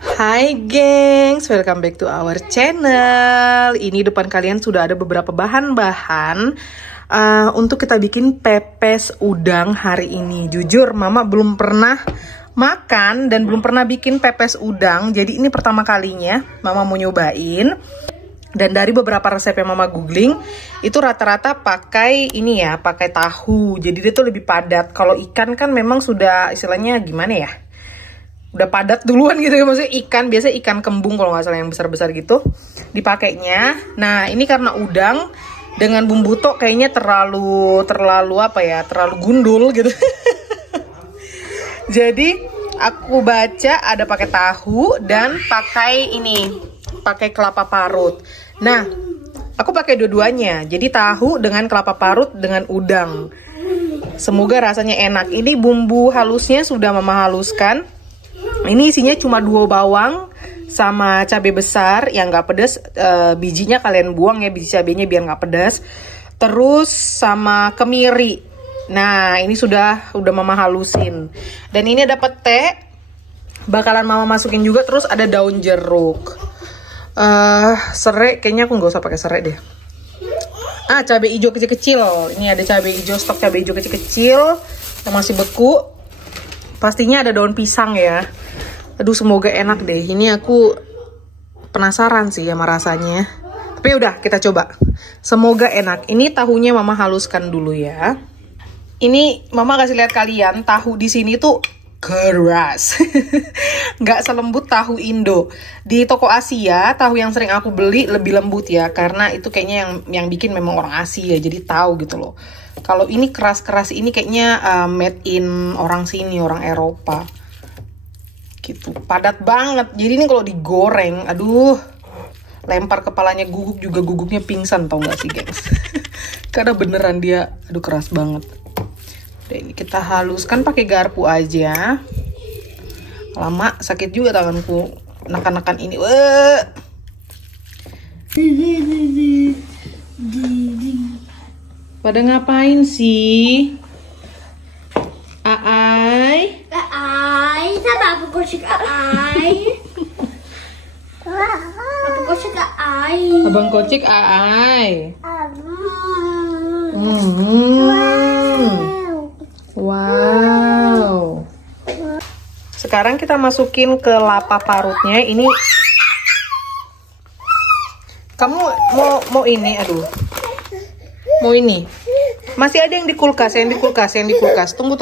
Hai gengs, welcome back to our channel. Ini depan kalian sudah ada beberapa bahan-bahan untuk kita bikin pepes udang hari ini. Jujur mama belum pernah makan dan belum pernah bikin pepes udang. Jadi ini pertama kalinya mama mau nyobain. Dan dari beberapa resep yang mama googling, itu rata-rata pakai ini ya, pakai tahu. Jadi dia tuh lebih padat. Kalau ikan kan memang sudah istilahnya gimana ya, udah padat duluan gitu ya. Maksudnya ikan, biasa ikan kembung kalau nggak salah yang besar-besar gitu dipakainya. Nah ini karena udang dengan bumbu tok kayaknya terlalu apa ya, terlalu gundul gitu. Jadi aku baca ada pakai tahu dan pakai ini, pakai kelapa parut. Nah aku pakai dua-duanya, jadi tahu dengan kelapa parut dengan udang. Semoga rasanya enak. Ini bumbu halusnya sudah mama haluskan. Ini isinya cuma 2 bawang sama cabai besar yang nggak pedas. Bijinya kalian buang ya, biji cabainya biar nggak pedas. Terus sama kemiri. Nah ini sudah mama halusin. Dan ini ada pete, bakalan mama masukin juga. Terus ada daun jeruk. Serai kayaknya aku nggak usah pakai serai deh. Cabai hijau kecil-kecil. Ini ada cabai hijau, stok cabai hijau kecil-kecil yang masih beku. Pastinya ada daun pisang ya. Aduh semoga enak deh. Ini aku penasaran sih sama rasanya. Tapi udah kita coba. Semoga enak. Ini tahunya mama haluskan dulu ya. Ini mama kasih lihat kalian, tahu di sini tuh keras. Nggak selembut tahu Indo. Di toko Asia, tahu yang sering aku beli lebih lembut ya. Karena itu kayaknya yang bikin memang orang Asia. Jadi tahu gitu loh. Kalau ini keras-keras ini kayaknya made in orang sini, orang Eropa. Gitu, padat banget. Jadi ini kalau digoreng, aduh, lempar kepalanya guguk juga, guguknya pingsan tau gak sih gengs. Karena beneran dia, aduh keras banget. Udah, ini kita haluskan pakai garpu aja. Lama, sakit juga tanganku nekan-nekan ini. Pada ngapain sih? Aai? Aai, sama aku gosok Aai. Aku gosok Aai. Abang kocik Aai. Wow. Sekarang kita masukin ke kelapa parutnya. Ini kamu mau ini, aduh. Mau ini. Masih ada yang di kulkas, yang di kulkas. Tunggu.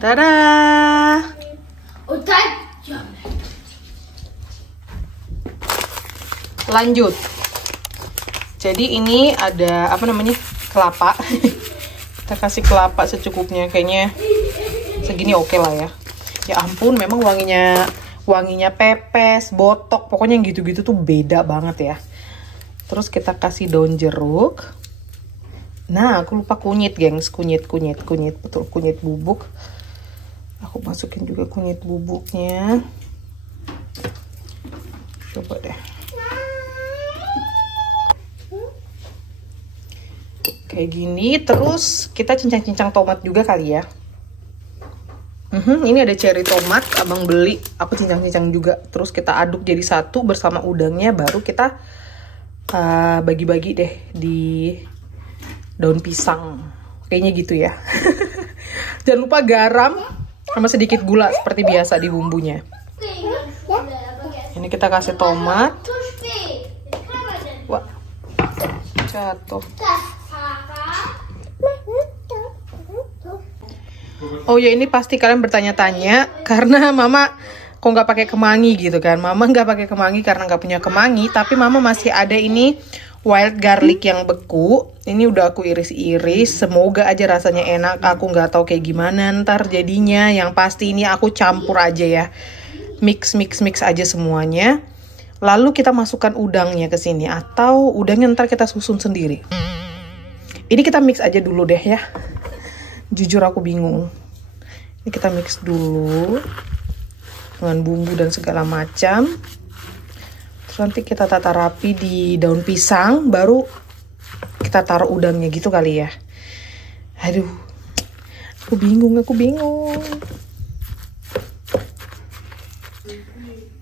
Tada. Lanjut. Jadi ini ada apa namanya? Kelapa. Kita kasih kelapa secukupnya, kayaknya segini oke lah ya. Ya ampun, memang wanginya pepes, botok, pokoknya yang gitu-gitu tuh beda banget ya. Terus kita kasih daun jeruk. Nah, aku lupa kunyit, gengs. Kunyit. Betul, kunyit bubuk. Aku masukin juga kunyit bubuknya. Coba deh. Kayak gini. Terus kita cincang-cincang tomat juga kali ya. Ini ada cherry tomat, abang beli. Aku cincang-cincang juga. Terus kita aduk jadi satu bersama udangnya. Baru kita bagi-bagi deh di daun pisang. Kayaknya gitu ya. Jangan lupa garam sama sedikit gula seperti biasa di bumbunya. Ini kita kasih tomat. Wah, jatuh. Oh ya, ini pasti kalian bertanya-tanya karena mama kok nggak pakai kemangi gitu kan. Mama nggak pakai kemangi karena nggak punya kemangi. Tapi mama masih ada ini wild garlic yang beku. Ini udah aku iris-iris. Semoga aja rasanya enak. Aku nggak tahu kayak gimana ntar jadinya. Yang pasti ini aku campur aja ya. Mix aja semuanya. Lalu kita masukkan udangnya ke sini. Atau udangnya ntar kita susun sendiri. Ini kita mix aja dulu deh ya. Jujur aku bingung. Ini kita mix dulu dengan bumbu dan segala macam. Terus nanti kita tata rapi di daun pisang, baru kita taruh udangnya gitu kali ya. Aduh, aku bingung.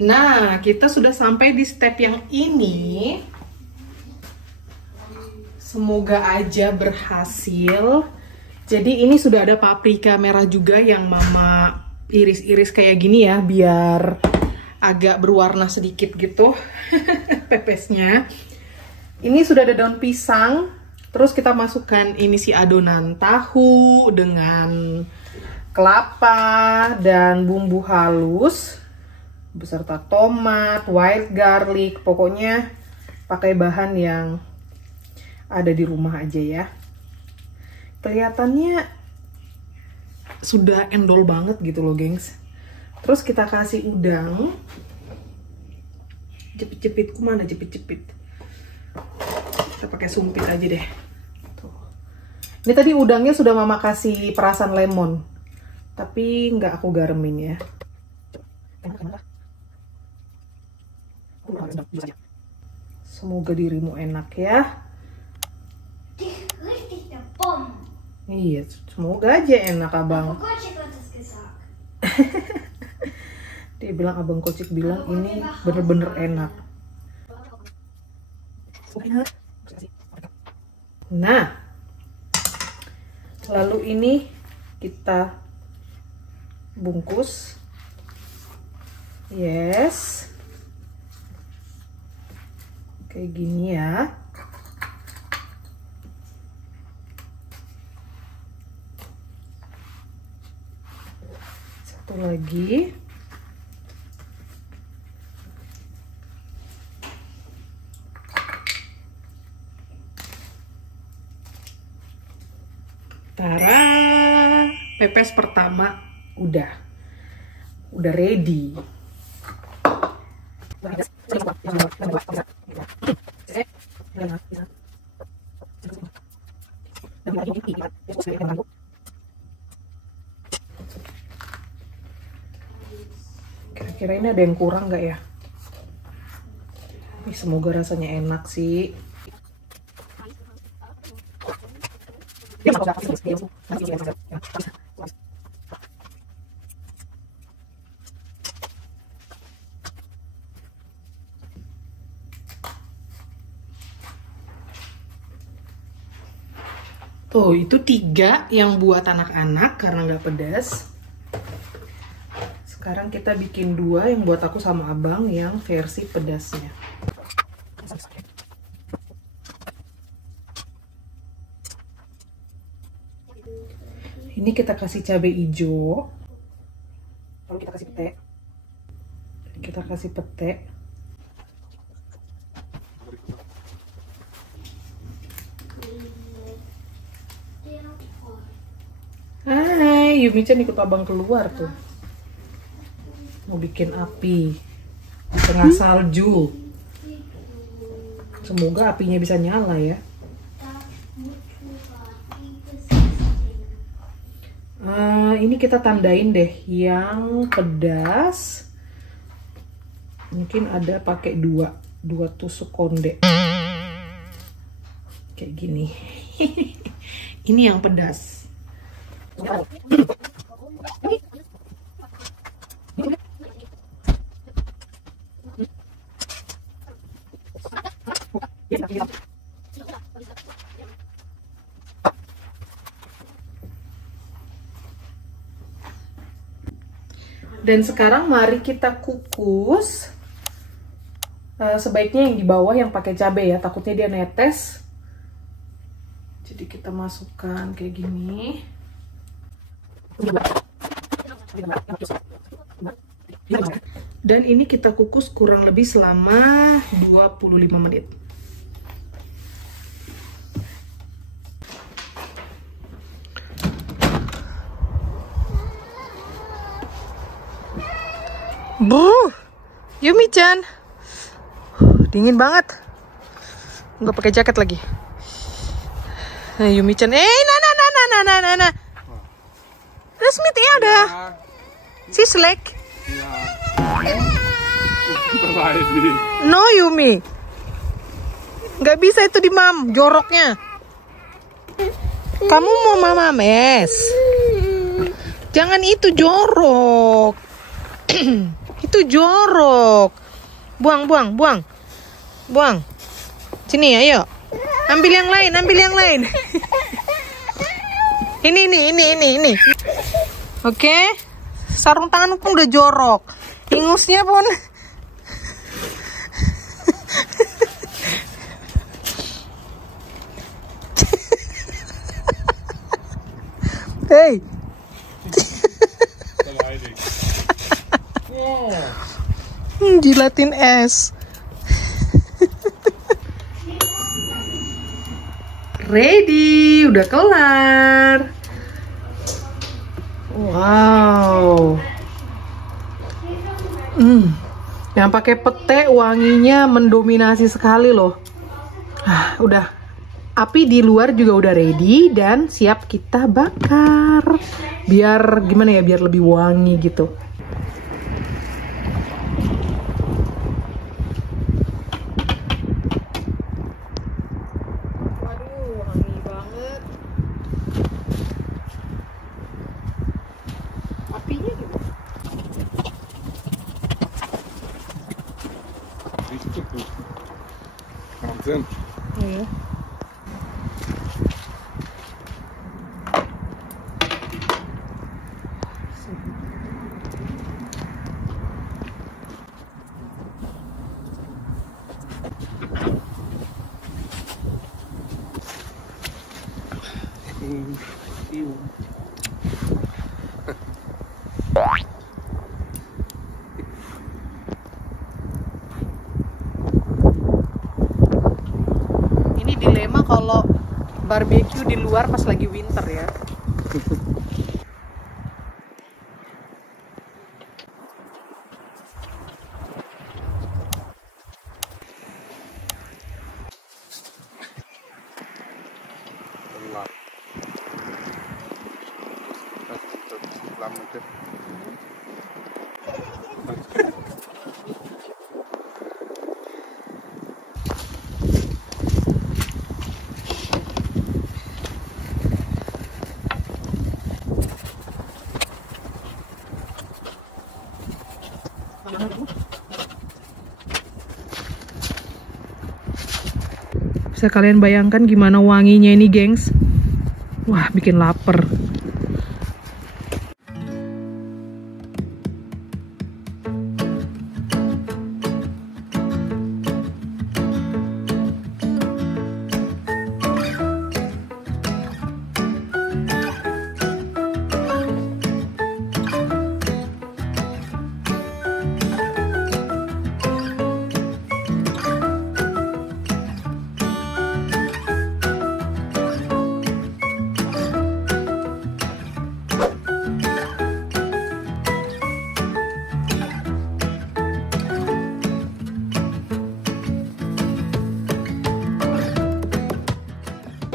Nah, kita sudah sampai di step yang ini. Semoga aja berhasil. Jadi ini sudah ada paprika merah juga yang mama iris-iris kayak gini ya, biar agak berwarna sedikit gitu pepesnya. Ini sudah ada daun pisang. Terus kita masukkan ini si adonan tahu dengan kelapa dan bumbu halus beserta tomat, white garlic, pokoknya pakai bahan yang ada di rumah aja ya. Kelihatannya sudah endol banget gitu loh, gengs. Terus kita kasih udang. Jepit-jepitku mana jepit-jepit? Kita pakai sumpit aja deh. Tuh. Ini tadi udangnya sudah mama kasih perasan lemon, tapi nggak aku garemin ya. Semoga dirimu enak ya. Iya, semoga aja enak abang. Dia bilang, abang Kocik bilang ini bener-bener enak. Nah, lalu ini kita bungkus. Yes. Kayak gini ya. Satu lagi. Tara, pepes pertama udah ready. Kira-kira ini ada yang kurang nggak ya? Semoga rasanya enak sih. Tuh, itu 3 yang buat anak-anak karena nggak pedas. Sekarang kita bikin 2 yang buat aku sama abang yang versi pedasnya. Ini kita kasih cabai hijau. Lalu kita kasih pete. Kita kasih pete. Hai, Yumi-chan ikut abang keluar tuh. Mau bikin api di tengah salju. Semoga apinya bisa nyala ya. Ini kita tandain deh yang pedas. Mungkin ada pakai 2 tusuk konde. Kayak gini. Ini yang pedas. Dan sekarang mari kita kukus. Sebaiknya yang di bawah yang pakai cabai ya, takutnya dia netes. Jadi kita masukkan kayak gini. Dan ini kita kukus kurang lebih selama 25 menit. Yumi-chan, dingin banget. Nggak pakai jaket lagi. Nah, Yumi-chan, nah. Resmit ya ada. Si Slack. No, Yumi. Nggak bisa itu di mam, joroknya. Kamu mau mama mes? Jangan itu jorok. Itu jorok. Buang. Buang. Sini ya, yuk. Ambil yang lain. Ini. Oke. Sarung tangan pun udah jorok. Ingusnya pun. Hey. Jilatin es. Ready, udah kelar. Wow. Yang pakai pete wanginya mendominasi sekali loh. Udah. Api di luar juga udah ready dan siap kita bakar. Biar gimana ya, biar lebih wangi gitu. Waduh, wangi banget. Apinya gitu. Wahnsinn. Iya. Ini dilema kalau barbecue di luar pas lagi winter ya. Bisa kalian bayangkan gimana wanginya ini, gengs? Wah, bikin lapar.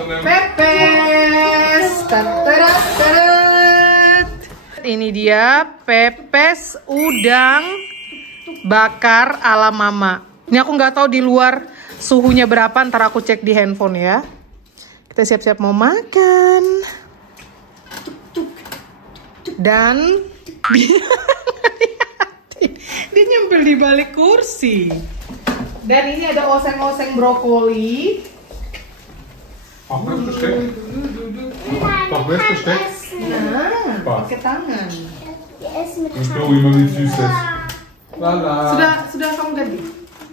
Pepes. Tatarat. Ini dia pepes udang bakar ala mama. Ini aku nggak tahu di luar suhunya berapa, ntar aku cek di handphone ya. Kita siap-siap mau makan. Dan dia nyempil di balik kursi. Dan ini ada oseng-oseng brokoli. Fachmess Besteck. Fachmess Besteck. Nah, pakai tangan. Und Chloe immer mit Süßes. Lala. Sudah kamu ganti?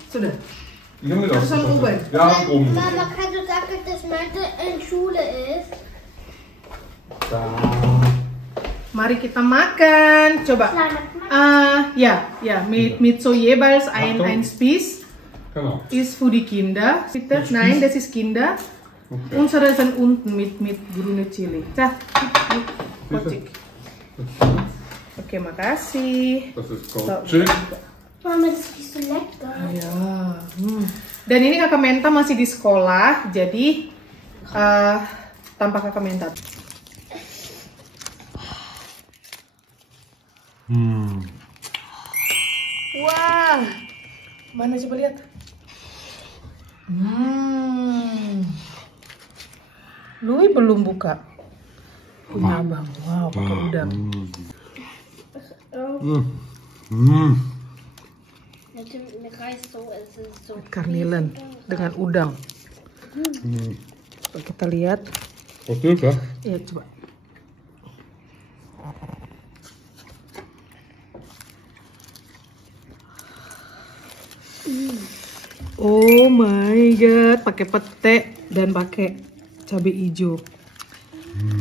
Sudah. Ich habe nicht Soll oben. Ja, oben. Mama, kannst du sagen, dass Malte in Schule ist? Da. Mari kita makan. Coba. Ja, mit so jeweils ein Spieß Genau. ist für die Kinder. Bitte? Nein, das ist Kinder. Okay. Unsere sind unten mit grüne Chili. Tah, kocik. Oke, makasih. Das ist Gotchi. Mama, das ist so lecker. Ya. Dan ini kakak Menta masih di sekolah, jadi tanpa kakak Menta. Wah, mana coba lihat. Lui belum buka. Punya abang. Wow, pakai udang. Garnilen dengan udang. Coba kita lihat. Oke, kah? Ya coba. Oh my god, pakai pete dan pakai cabai hijau.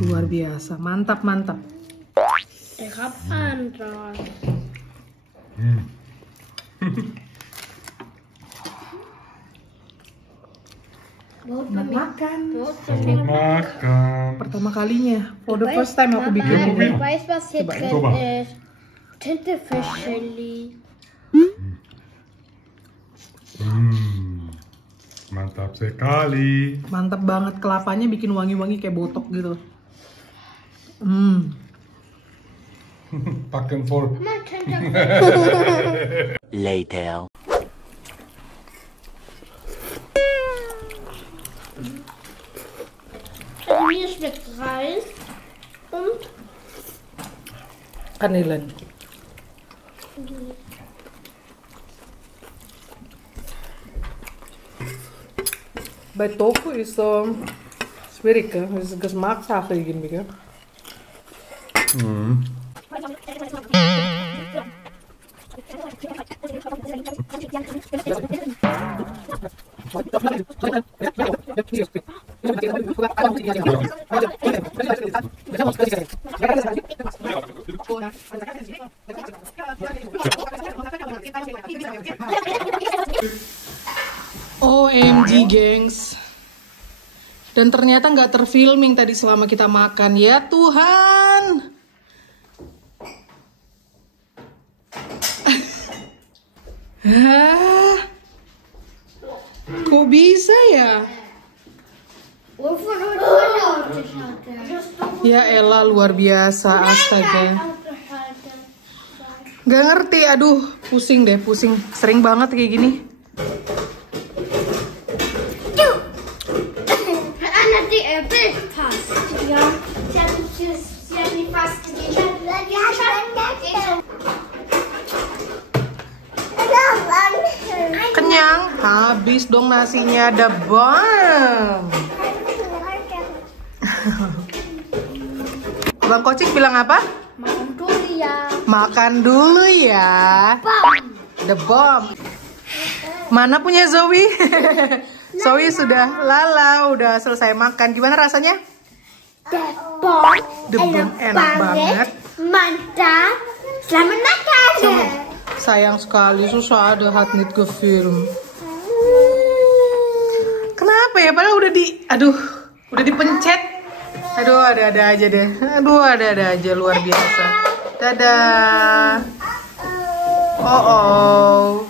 Luar biasa, mantap mantap. Ik heb aandrang. Makan. Selamat makan. Pertama kalinya, for the first time aku bikin ini. Wijs wat dit Coba. is. Tintenfish chili. Mantap sekali. Mantap banget, kelapanya bikin wangi-wangi kayak botok gitu. Pakken voor. Maar tintenfish. Later. Hier is met rijst. Und Garnilen. Bij tofu is schwierig, hè? Dus de smaaksagen irgendwie, hè? OMG gengs. Dan ternyata nggak terfilming tadi selama kita makan. Ya Tuhan. Hah? Kok bisa ya? hoeveel oortjes hadden? Ya Ella, luar biasa, astaga. Gak ngerti, aduh, pusing deh, pusing. Sering banget kayak gini. En dat die erbij past. Ja, ze hebben niet vastgegeten. Kenyang? Habis dong nasinya, ada bom. Bang Kocik bilang apa? Makan dulu ya. Makan dulu ya. The bomb. Mana punya Zoe? Zoe sudah lala, udah selesai makan. Gimana rasanya? The bomb. Enak banget. Mantap. Selamat makan. Sayang sekali, susah ada hat niet gefilm. Kenapa ya? Padahal udah dipencet. Aduh, ada-ada aja deh. Aduh, ada-ada aja, luar biasa. Dadah. Oh.